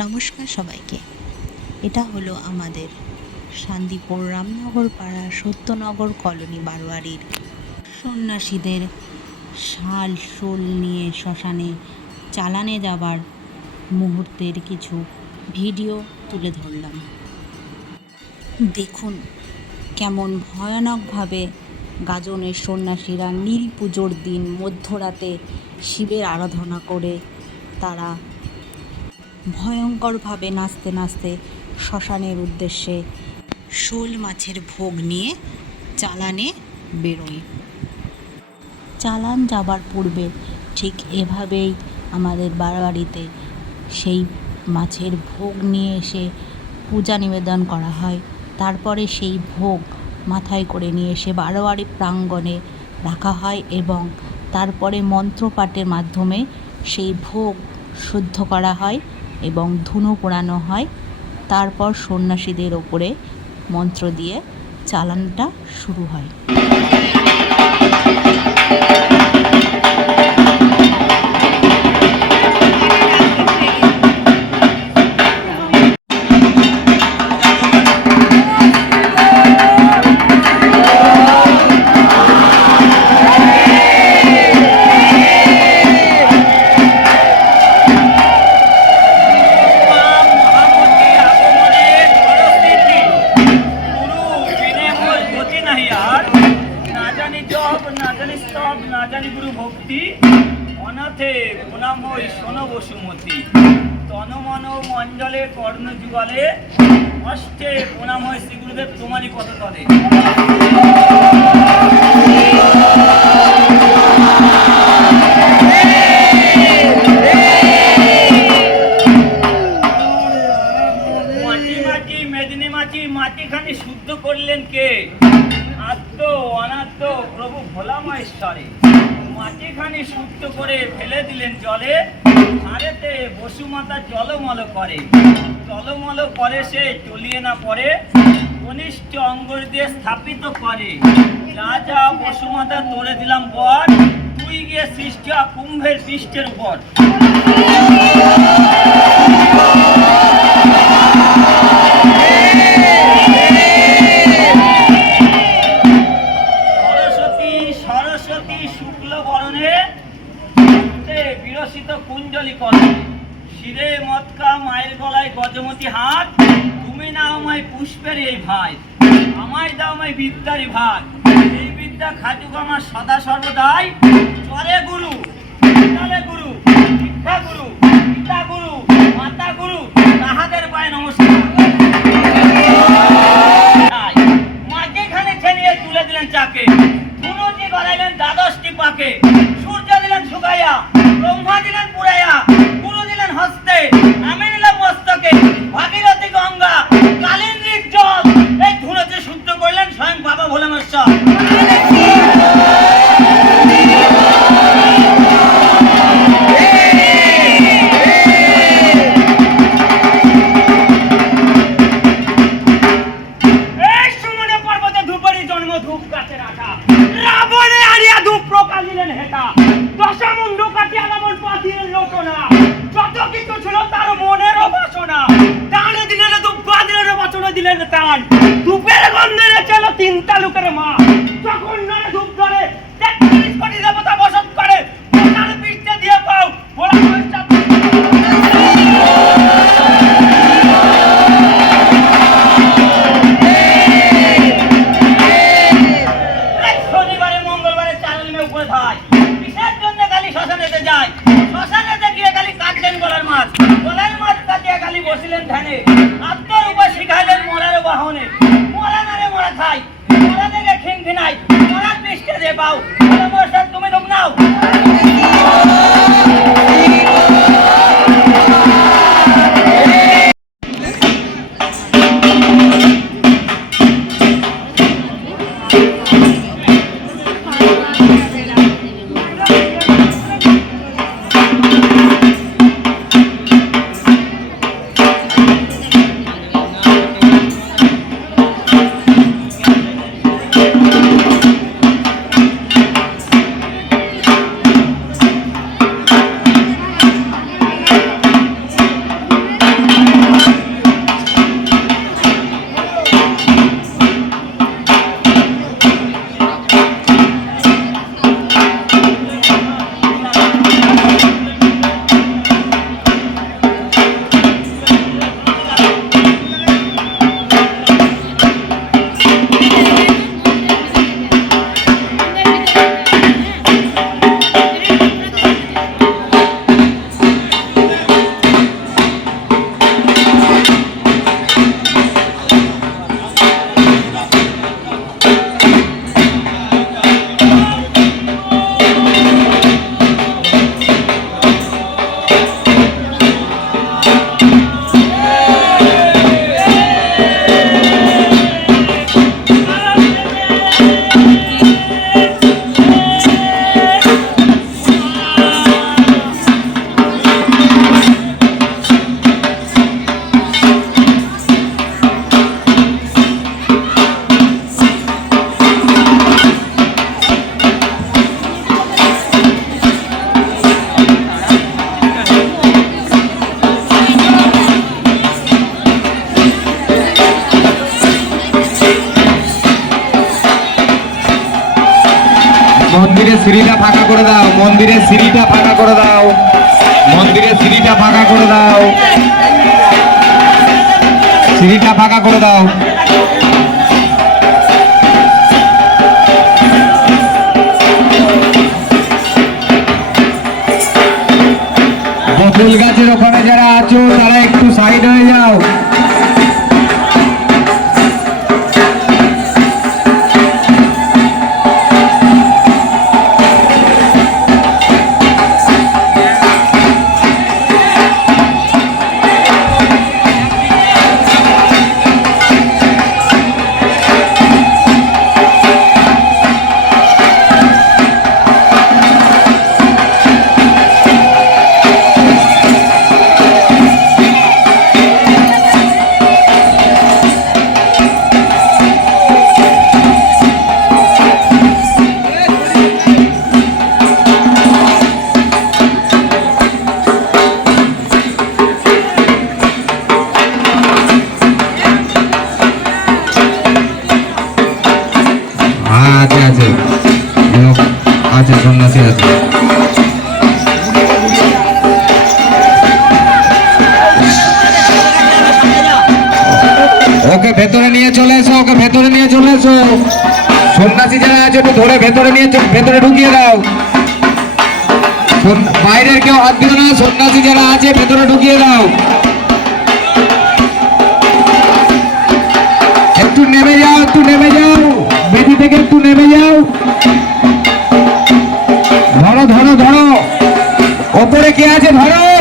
নমস্কার সবাইকে। এটা হলো আমাদের শান্তিপুর রামনগর পাড়া সত্যনগর কলোনি বারোয়ারির সন্ন্যাসীদের শাল শোল নিয়ে শ্মশানে চালানে যাবার মুহূর্তের কিছু ভিডিও তুলে ধরলাম। দেখুন কেমন ভয়ানকভাবে গাজনের সন্ন্যাসীরা নীল পুজোর দিন মধ্যরাতে শিবের আরাধনা করে তারা ভয়ঙ্করভাবে নাচতে নাচতে শ্মশানের উদ্দেশ্যে শোল মাছের ভোগ নিয়ে চালানে বেরোয়। চালান যাবার পূর্বে ঠিক এভাবেই আমাদের বাড়াবাড়িতে সেই মাছের ভোগ নিয়ে এসে পূজা নিবেদন করা হয়। তারপরে সেই ভোগ মাথায় করে নিয়ে এসে বারোয়ারি প্রাঙ্গণে রাখা হয় এবং তারপরে মন্ত্রপাঠের মাধ্যমে সেই ভোগ শুদ্ধ করা হয়। এবং ধুনো পোড়ানো হয়। তারপর সন্ন্যাসীদের ওপরে মন্ত্র দিয়ে চালানটা শুরু হয়। জানি ভক্তি, অনাথে হই শোন বসুমতি। তনমন মঞ্জলে কর্ণ যুগলে, অষ্টে প্রণাম হয় শ্রী গুরুদেব কত তলে মাটি মাটি মেদিনী মাটি মাটিখানি শুদ্ধ করলেন কে? আদ্য, অনাদ্য, প্রভু ভোলা মহেশ্বরে মাটিখানি শুদ্ধ করে ফেলে দিলেন জলে হারেতে বসুমাতা জলমল করে। জলমল করে সে চলিয়ে না পড়ে কনিষ্ঠ অঙ্গর দিয়ে স্থাপিত করে। রাজা বসুমাতা তোড়ে দিলাম বর, তুই গিয়ে সৃষ্টি কুম্ভের পৃষ্ঠের উপর। খাটুক আমার সদা সর্বদাই। চরে গুরু চলে গুরু শিক্ষা গুরু পিতা গুরু, মাতা গুরু, তাহাদের পায়ে নমস্কার। মন্দিরের সিঁড়িটা ফাঁকা করে দাও। মন্দিরের সিঁড়িটা ফাঁকা করে দাও। সিঁড়িটা ফাঁকা করে দাও। বকুল গাছের ওখানে যারা আছো, তারা একটু সাইড হয়ে যাও। চলে এসো ওকে ভেতরে নিয়ে চলে এসো সন্ন্যাসী যারা আছে একটু ধরে ভেতরে নিয়ে ভেতরে ঢুকিয়ে দাও। বাইরের কেউ হাত দিও না, সন্ন্যাসী যারা আছে, ভেতরে ঢুকিয়ে দাও। একটু নেমে যাও, একটু নেমে যাও। বেদি থেকে একটু নেমে যাও। ধরো ধরো ধরো। ওপরে কে আছে? ধরো।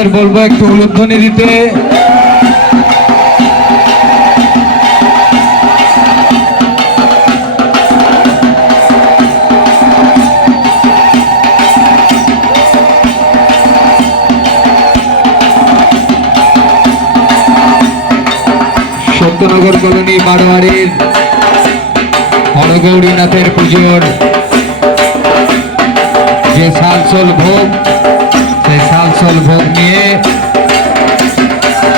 মা বোনদের বলব একটু উলুধ্বনি দিতে। সত্যনগর কলোনি বারোয়ারির হরগৌরীনাথের পুজোর যে সালসল ভোগ সালসল ভোগ নিয়ে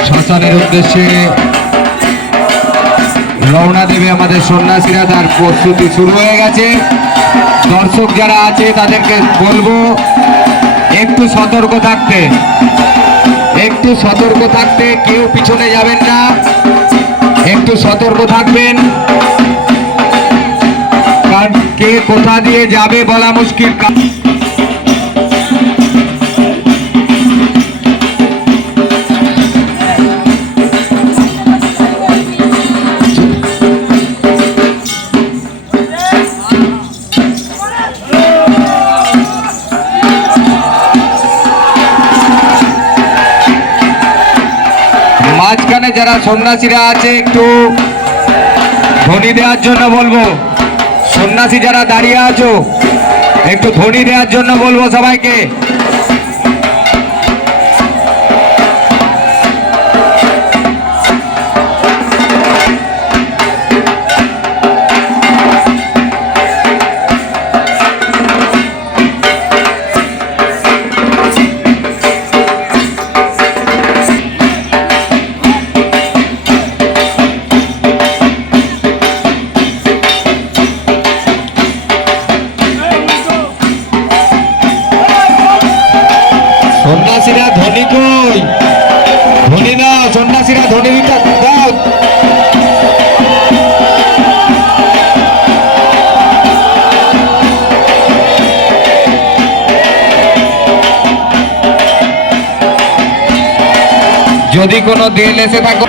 শ্মশানের উদ্দেশ্যে রওনা দেবে আমাদের সন্ন্যাসীরা, তার প্রস্তুতি শুরু হয়ে গেছে। দর্শক যারা আছে, তাদেরকে বলব, একটু সতর্ক থাকতে। একটু সতর্ক থাকতে, কেউ পিছনে যাবেন না। একটু সতর্ক থাকবেন। কারণ কে কোথা দিয়ে যাবে বলা মুশকিল। মাঝখানে যারা সন্ন্যাসীরা আছে, একটু ধ্বনি দেওয়ার জন্য বলব। সন্ন্যাসী যারা দাঁড়িয়ে আছো, একটু ধ্বনি দেওয়ার জন্য বলব সবাইকে। যদি কোনো দিন এসে থাকো